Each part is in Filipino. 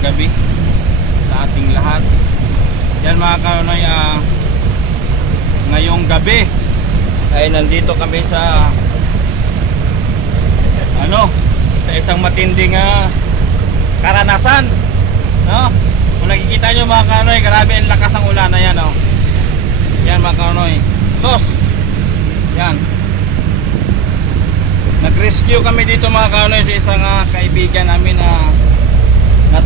gabi sa ating lahat. Yan mga kanonoy, ngayong gabi ay nandito kami sa sa isang matinding karanasan, no? Kung nakikita nyo mga kanonoy, grabe ang lakas ng ulan. Ayan, oh. Yan mga kanonoy, yan. Nag-rescue kami dito mga kanonoy sa isang kaibigan namin na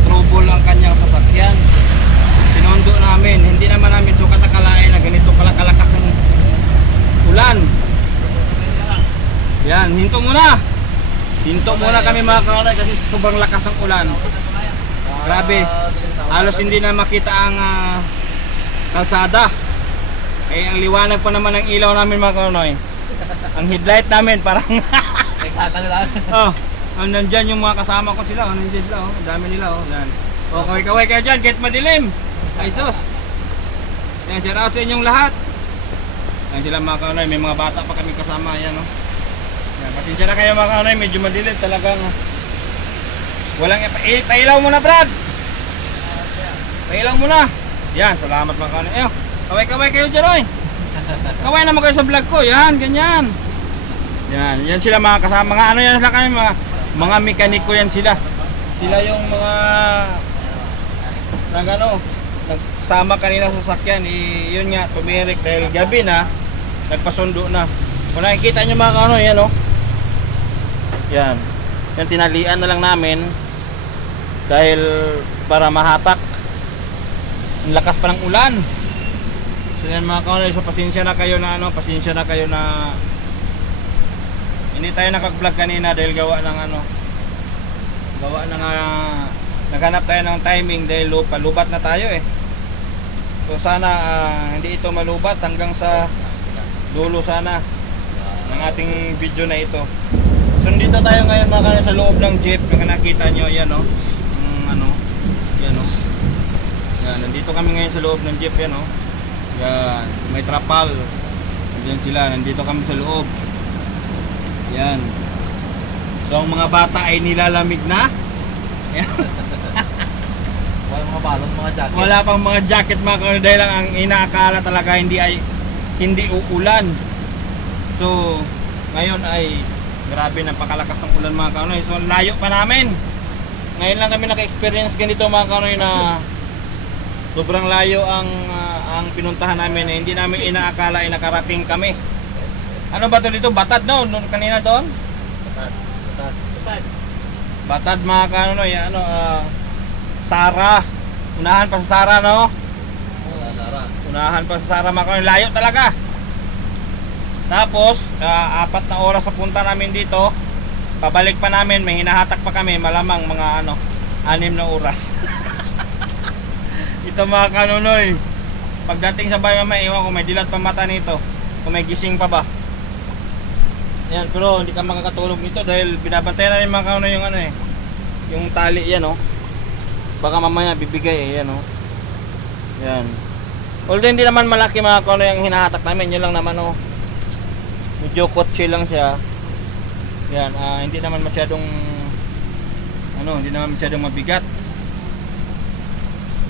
trouble ang kanyang sasakyan. Sinundo namin, hindi naman namin sukat akalain na ganito pala kalakas ng ulan. Yan, hinto muna kami mga kanonoy kasi sobrang lakas ng ulan. Grabe, halos hindi na makita ang kalsada. Ang liwanag pa naman ng ilaw namin mga kanonoy. Ang headlight namin parang Nagsatang lang. nandyan yung mga kasama ko sila, nandyan sila, ang dami nila, yan. Kaway kayo dyan, get madilim. Ay sus. Yan, shout out sa inyong lahat. Yan sila mga kanonoy, may mga bata pa kami kasama, yan, no. Yan, pasensya na kayo mga kanonoy, medyo madilim talagang walang pailaw muna, Brad. Pailaw muna. Yan, salamat mga kanonoy. Kaway kayo dyan, oy. Kaway naman kayo sa vlog ko, yan, ganyan. Yan sila mga kasama, mga yan sila kami, mga mekaniko yan sila. Sila yung mga nagsama kanina sa sakyan, yun nga, tumirik dahil gabi na, nagpasundo na. Kung nakikita nyo mga kanonoy, yan o. Yan, tinalian na lang namin dahil para mahatak. Ang lakas pa ng ulan. So yan mga kanonoy, so pasensya na kayo na hindi tayo nakag-vlog kanina dahil gawa ng naghanap tayo ng timing dahil lubat na tayo eh. So sana hindi ito malubat hanggang sa dulo sana ng ating video na ito. So dito tayo ngayon mga kanonoy sa loob ng jeep, kung nakita nyo yan o. Yan o. Yan, nandito kami ngayon sa loob ng jeep, yan o. Yan, may trapal. Nandiyan sila, nandito kami sa loob. Yan. So ang mga bata ay nilalamig na. Yan. Wala mga balong, mga jacket. Wala pang mga jacket mga kanonoy dahil lang ang inaakala talaga hindi uulan. So ngayon ay grabe, napakalakas ng ulan mga kanonoy. So layo pa namin. Ngayon lang kami naka-experience ganito mga kanonoy na sobrang layo ang pinuntahan namin na hindi namin inaakala ay nakarating kami. Ano ba ito dito? Batad, no? Noon kanina doon? Batad mga kanonoy, Sara. Unahan pa sa Sara, no? Unahan pa sa Sara mga kanonoy. Layo talaga. Tapos, 4 na oras papunta namin dito. Pabalik pa namin, may hinahatak pa kami, malamang mga 6 na oras. Ito mga kanonoy, pagdating sa bahay mamaya, iwan ko may dilat pa mata nito, kung may gising pa ba. Yan, pero hindi ka makakatulog nito dahil binabantayan namin mga kanonoy yung yung tali yan baka mamaya bibigay yan yan. Although hindi naman malaki mga kanonoy yung hinahatak namin, yun lang naman medyo kotse lang siya. Yan, hindi naman masyadong mabigat.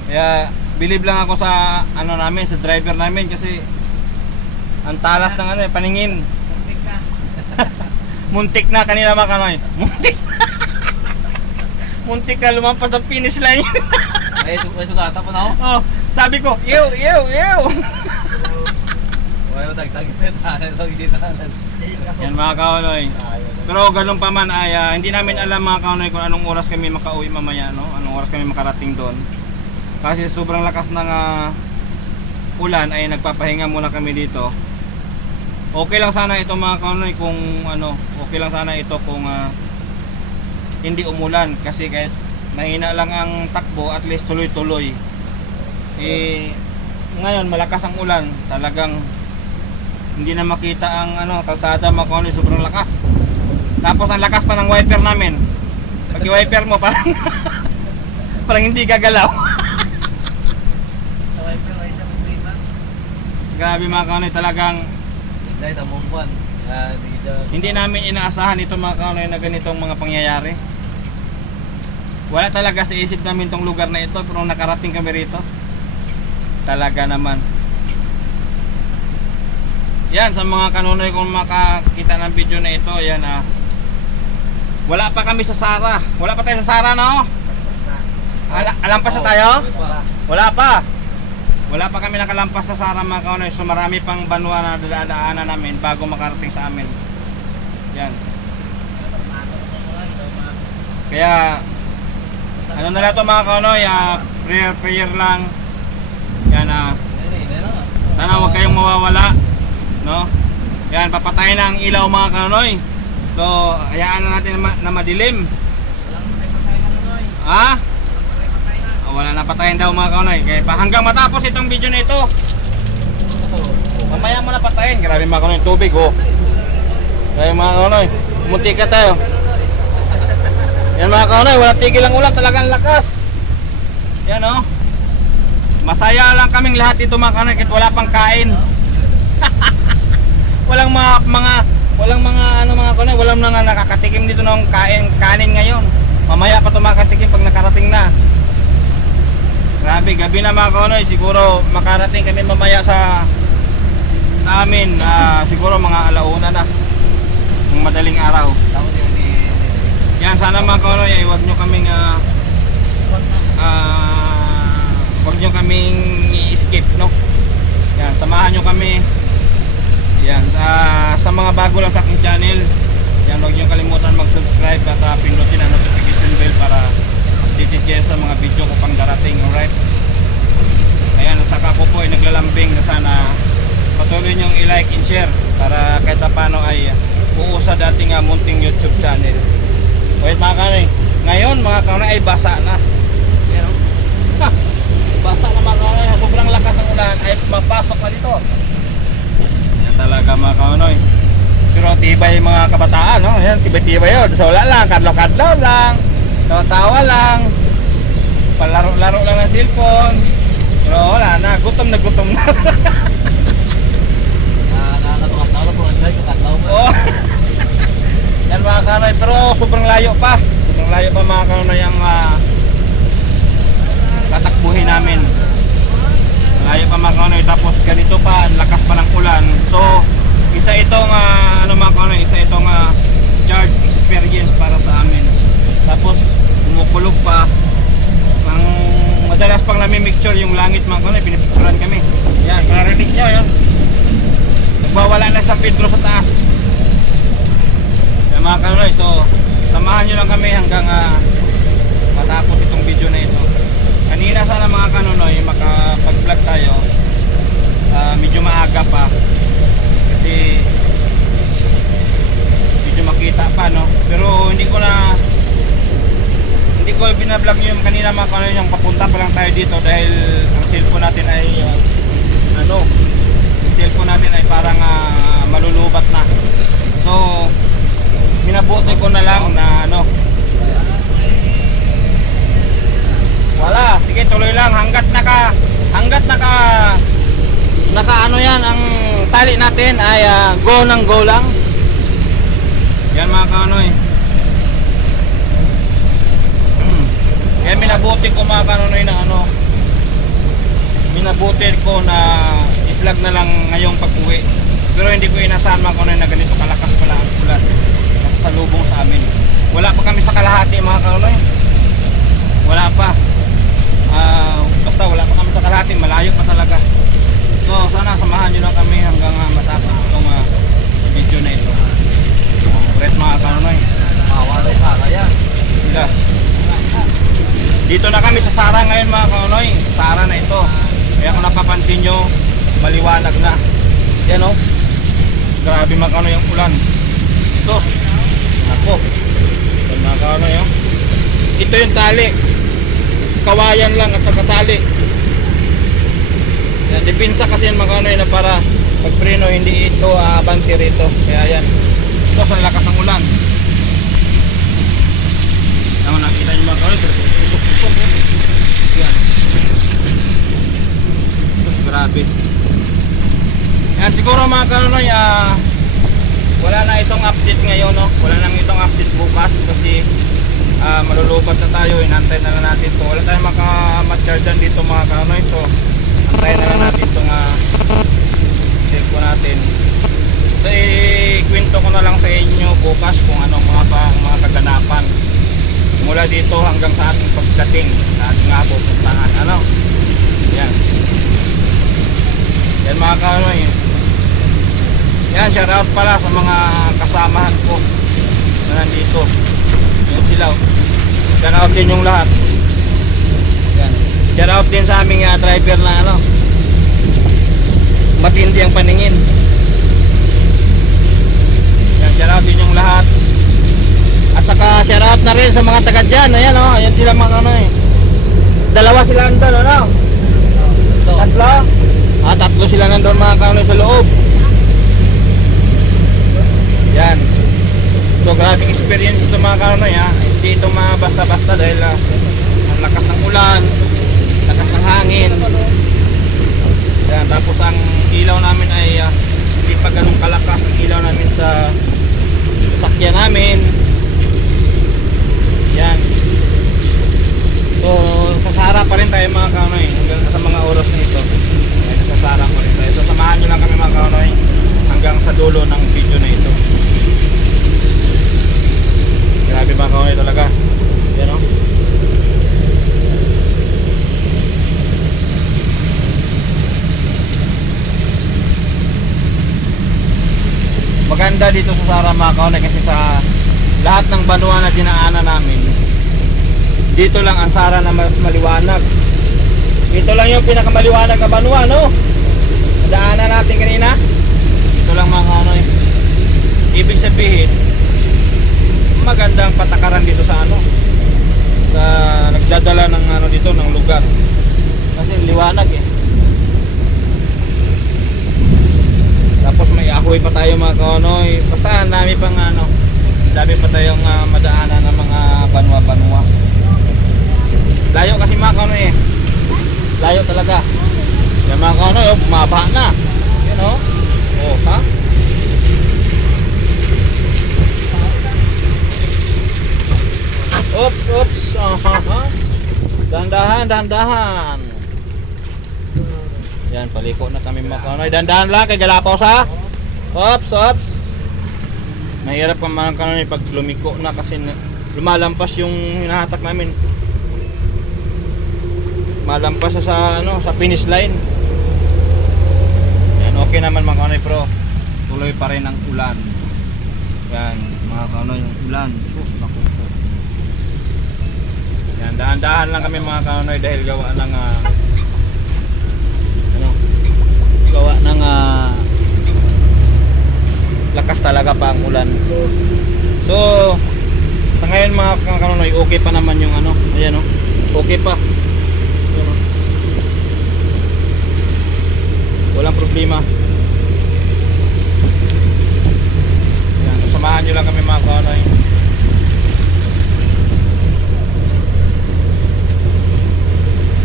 Kaya believe lang ako sa namin, sa driver namin kasi ang talas ng paningin. Muntik na kanina mga kanonoy. Muntik na lumampas ang finish line. Ay, sugata pa na ako. Sabi ko, ew. Wala tagtag Yan mga kanonoy. Pero ganun pa man ay hindi namin alam mga kanonoy kung anong oras kami makauwi mamaya, anong oras kami makarating doon. Kasi sobrang lakas ng ulan ay nagpapahinga muna kami dito. Okay lang sana ito mga kanonoy kung okay lang sana ito kung hindi umulan kasi kahit mahina lang ang takbo, at least tuloy-tuloy. Ngayon malakas ang ulan, talagang hindi na makita ang kalsada mga kanonoy, sobrang lakas. Tapos ang lakas pa ng wiper namin. Pag i-wiper mo parang parang hindi gagalaw. Grabe mga kanonoy, talagang hindi namin inaasahan ito mga kanonoy na ganitong mga pangyayari. Wala talaga sa isip namin tong lugar na ito, pero nung nakarating kami rito, talaga naman. Yan, sa mga kanunoy kung makakita ng video na ito, yan wala pa kami sa Sara. Wala pa tayo sa Sara, no? Alampas na tayo? Wala pa. Wala pa kami nakalampas sa Sara mga kanunoy. So marami pang banwa na dadaanan namin bago makarating sa amin. Yan. Kaya ano na lang to mga kanunoy, prayer lang. Yan sana huwag kayong mawawala, no? Yan, papatayin na ang ilaw mga kanunoy. So, hayaan na natin na madilim. Ha? Wala na patayin daw mga kanunoy. Kaya hanggang matapos itong video na ito. Mamaya mo na patayin. Grabe mga kanunoy, tubig oh. Kaya mga kanunoy, munti ka tayo. Yan mga kanunoy, wala tigil ang ulan, talagang lakas. Yan oh. Masaya lang kaming lahat dito mga kanunoy kahit wala pang kain. Walang mga kanunoy, walang mga nakakatikim dito ng kanin ngayon. Mamaya pa ito makatikim pag nakarating na. Grabe, gabi na mga kanunoy, siguro makarating kami mamaya sa amin, siguro mga alauna na ng madaling araw. Yan, sana mga kanunoy ay huwag nyo kaming huwag nyo kaming i-skip, no? Yan, samahan nyo kami. Yan, sa mga bago lang sa aking channel, yan, huwag nyo kalimutan mag-subscribe at pindutin ang notification bell para updated kayo sa mga video ko pang darating. Alright? Ayan, saka ko po ay naglalambing na sana patuloy nyong i-like and share para kahit paano ay uusad dating munting YouTube channel. Wait mga kanay, ngayon mga kanay ay basa na. Yan o. Basa na mga kanay, sobrang lakas ng ulan ay mapasok na dito. Yan talaga mga kanay. Pero tibay mga kabataan, no? Yan, tibay-tibay yun. So wala lang, kadlaw-kadlaw lang, tawa-tawa lang, palaro-laro lang ng cellphone. Pero wala na, gutom na gutom na. Nakakatawa na po ang day, kakatlaw mo. Oh. Yan mga kanoy, pero sobrang layo pa. Sobrang layo pa mga kanoy ang tatakbuhin namin. Layo pa mga kanoy, tapos ganito pa, lakas pa ng ulan. So, isa itong mga kanoy, isa itong charge experience para sa amin. Tapos, kumukulog pa. Ang madalas pang nami-mixture yung langit mga kanoy, pinipicturan kami. Yan, narinig nyo yun. Nagbawala na sa Pedro sa taas. Yan mga kanoy, so samahan nyo lang kami hanggang matapos itong video na ito. Kanina sana mga kanoy, makapag-vlog tayo, medyo maaga pa kasi medyo makita pa, no? Pero hindi ko binablog nyo yung kanina mga kanoy, yung papunta pa lang tayo dito dahil ang cellphone natin ay cellphone natin ay parang malulubat na. So minabuti ko na lang na wala, sige tuloy lang hanggat naka yan ang tali natin ay go lang. Yan mga kanoy. Kaya minabuti ko mga kanoy na minabuti ko na i-vlog na lang ngayong pag-uwi. Pero hindi ko inasahan mga kanoy na ganito kalakas pala ang ulan sa lubong sa amin. Wala pa kami sa kalahati mga kanoy. Wala pa. Basta wala pa kami sa kalahati, malayo pa talaga. So sana samahan nyo lang kami hanggang matapos itong video na ito. Red mga kanoy. Wala sa kaya. Sila. Dito na kami sa Sara ngayon mga kanoy. Sara na ito. Kaya kung napapansin nyo, maliwanag na. Yan o. Grabe mga kanoy ang ulan. Ito. Ako. Ito mga kanoy o. Ito yung tali. Kawayan lang at saka tali. Yan, depensa kasi yung mga kanoy na para pagpreno hindi ito abanti rito. Kaya yan. Ito sa lakas ng ulan. Naman nakita nyo mga kanoy. Yan. Grabe. Yan siguro mga kanoy, wala na itong update ngayon, no? Wala nang itong update bukas kasi lupat na tayo, inantay na lang natin to. Wala tayong maka-charge dito mga kanoy. So antayin na lang natin itong cellphone natin. So ikwento ko na lang sa inyo bukas kung anong mga kaganapan mula dito hanggang sa ating pagdating sa ating nga pupuntahan. Ano? Yan. Yan mga kanoy. Yan, shout out pala sa mga kasamahan ko na nandito. Yung sila. Shout out din yung lahat. Yan. Shout out din sa aming driver na ano, matindi ang paningin. Yan, shout out din yung lahat. At saka shout out na rin sa mga taga dyan. Ayan o, ayan sila mga ano eh. Dalawa sila nandun, ano? Tatlo? Tatlo sila nandun mga kanoy sa loob. Yan. So grabing experience ito mga kanoy ha. Hindi ito basta-basta dahil ang lakas ng ulan, lakas ng hangin. Yan. Tapos ang ilaw namin ay hindi pa ganun kalakas ang ilaw namin sa sasakyan namin. Yan. So sasara pa rin tayo mga kanoy hanggang sa mga oras na ito. Ay, sasara pa rin tayo. So samahan nyo lang kami mga kanoy hanggang sa dulo ng video na ito. Grabe mga kanoy talaga. Yan o. Maganda dito sa Sara mga kanoy kasi sa lahat ng banwa na dinaanan namin, dito lang ang Sara na mas maliwanag. Ito lang yung pinakamaliwanag na banwa, no? Daanan natin kanina. Ito lang mga kanoy. Ibig sabihin, magandang patakaran dito sa ano, sa nagdadala ng ano dito ng lugar. Kasi liwanag eh. Tapos may ahoy pa tayo mga kanoy. Basta dami pang ano, dami pa tayong madaanan ng mga banwa-banwa. Layo kasi mga kanoy eh. Layo talaga. Yan mga kanoy, oh, bumaba na. Yan oh. Oh, ha? Oops, oops. Dahan-dahan, dahan-dahan. Yan, paliko na kami mga kanoy. Dahan-dahan lang kay Galapos ha. Oops, oops. Mahirap ka mga kanoy pag lumiko na kasi lumalampas yung hinahatak namin. Malampas sa ano, sa finish line. Yan, okay naman mga kanoy, pero tuloy pa rin ang ulan. Yan, mga kanoy, yung ulan. Sus, naku. Yan, dahan-dahan lang kami mga kanoy dahil gawa ng gawa ng lakas talaga pa ang ulan. So sa ngayon mga kanoy, okay pa naman yung ano, ayan o, okay pa. Ayan, o. Walang problema. Ayan, so, samahan nyo lang kami mga kanoy.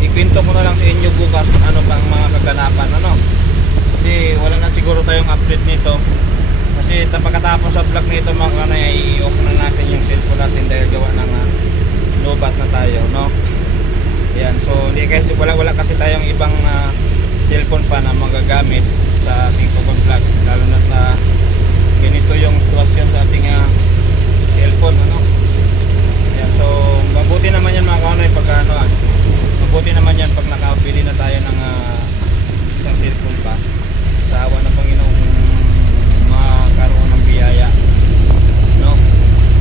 Ikwento ko na lang sa inyo bukas ano pang mga kaganapan, ano, kasi wala na siguro tayong update nito. Kasi pagkatapos sa vlog nito mga kanoy ay i-off na natin yung cellphone natin dahil gawa ng lobat na tayo, no? Ayan, so hindi kasi wala kasi tayong ibang cellphone pa na magagamit sa ating pag-vlog, lalo na sa ganito yung sitwasyon sa ating cellphone, ano? Ayan, so mabuti naman yan mga kanoy pag ano, mabuti naman yan pag nakabili na tayo ng isang cellphone pa. Sa awa ng Panginoong makaroon ng biyaya, no?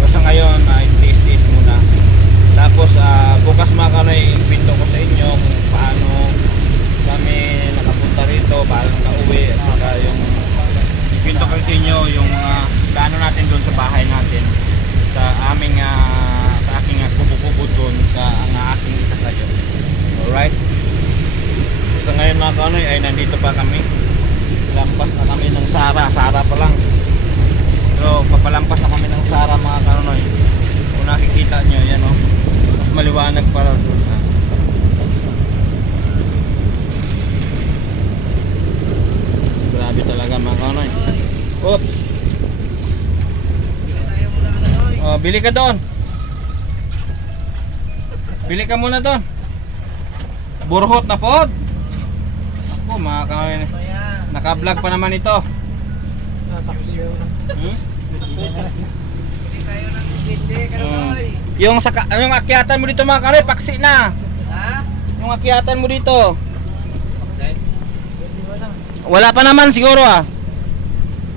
Basta ngayon tiis-tiis muna. Tapos bukas mga kanoy, ikwento ko sa inyo kung paano kami nakapunta rito, paano nakauwi, at saka yung ikwento ko sa inyo yung plano natin doon sa bahay natin, sa aming sa aking kubo-kubo doon sa aking itatayo. Alright, so ngayon mga kanoy ay nandito pa kami. Lampas na kami ng Sara pa lang. Pero papalampas na kami ng Sara mga kanoy. Kung nakikita nyo, yan o, mas maliwanag para doon ha. Grabe talaga mga kanoy. Oops. Oh, bili ka doon. Pili ka muna doon. Burhot na pod. Ako, mga kanoy. Naka-vlog pa naman ito. Hmm? Yung akyatan mo dito mga kanoy, paksi na. Yung akyatan mo dito. Wala pa naman siguro ah.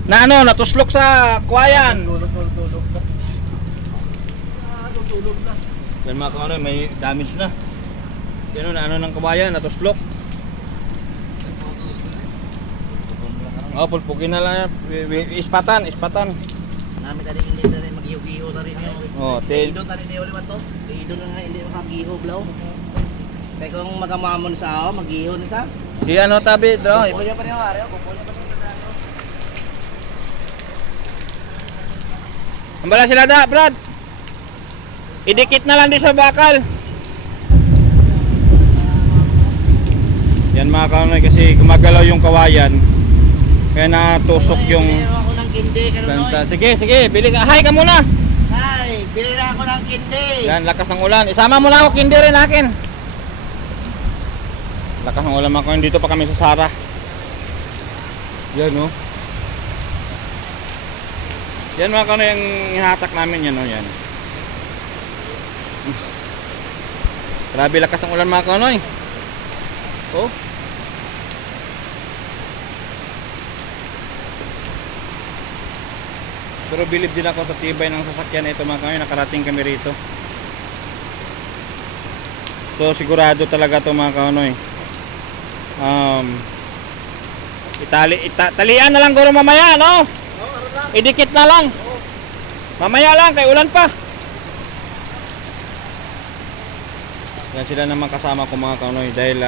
Na ano, natuslok sa kuwayan. Tutulog na. Yan mga kanoy, may damage na. Yan na ano ng kabayan, natuslok. Oh, pulpugin na lang yan. Ispatan. Namin tadi hindi na rin mag-iho-iho na rin yung... Oh, ten. Ido na rin yung ulit to. Ido na nga hindi makagiho blaw. Kaya kung magamamon sa ako, mag-iho na sa. Di ano tabi do. Kupo niya pa rin yung ari. Kupo niya pa rin yung ari. Ambala sila da, Brad. Idikit na lang di sa bakal. Yan mga kanoy kasi gumagalaw yung kawayan. Kaya natusok yung Bili ako ng kindi. lansa. Sige, bili ka. Hi ka muna. Ay, bili na ako ng kindi. Yan, lakas ng ulan. Isama mo na ako, kindi rin akin. Lakas ng ulan mga kanoy. Dito pa kami sa Sara. Yan oh. Yan mga kanoy yung hinatak namin yan oh, yan. Grabe lakas ng ulan mga kanoy. Oh. Pero bilib din ako sa tibay ng sasakyan na ito mga kanoy, nakarating kami rito. So sigurado talaga to mga kanoy. Talian na lang guro mamaya, no? Idikit na lang. Mamaya lang, kay ulan pa. Yan sila naman kasama ko mga kanoy dahil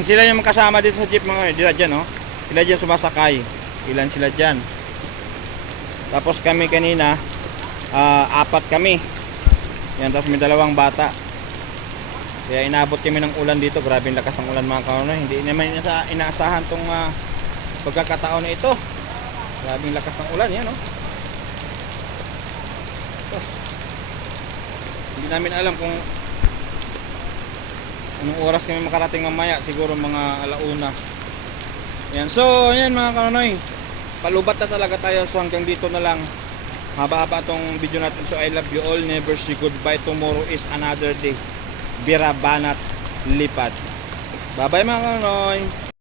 sila yung kasama dito sa jeep mga kanoy. Dila dyan, no? Sila dyan sumasakay. Ilan sila dyan. Tapos kami kanina, 4 kami. Yan, tapos may 2 bata. Kaya inabot kami ng ulan dito. Grabe yung lakas ng ulan mga kanoy. Hindi naman inaasahan tong pagkakataon na ito. Grabe yung lakas ng ulan yan, no? Hindi namin alam kung anong oras kami makarating mamaya. Siguro mga 1:00. Yan, so yan mga kanoy, palubat na talaga tayo. So hanggang dito na lang. Haba-haba tong video natin. So I love you all, never say goodbye. Tomorrow is another day. Bira, banat, lipat. Bye bye mga kanoy.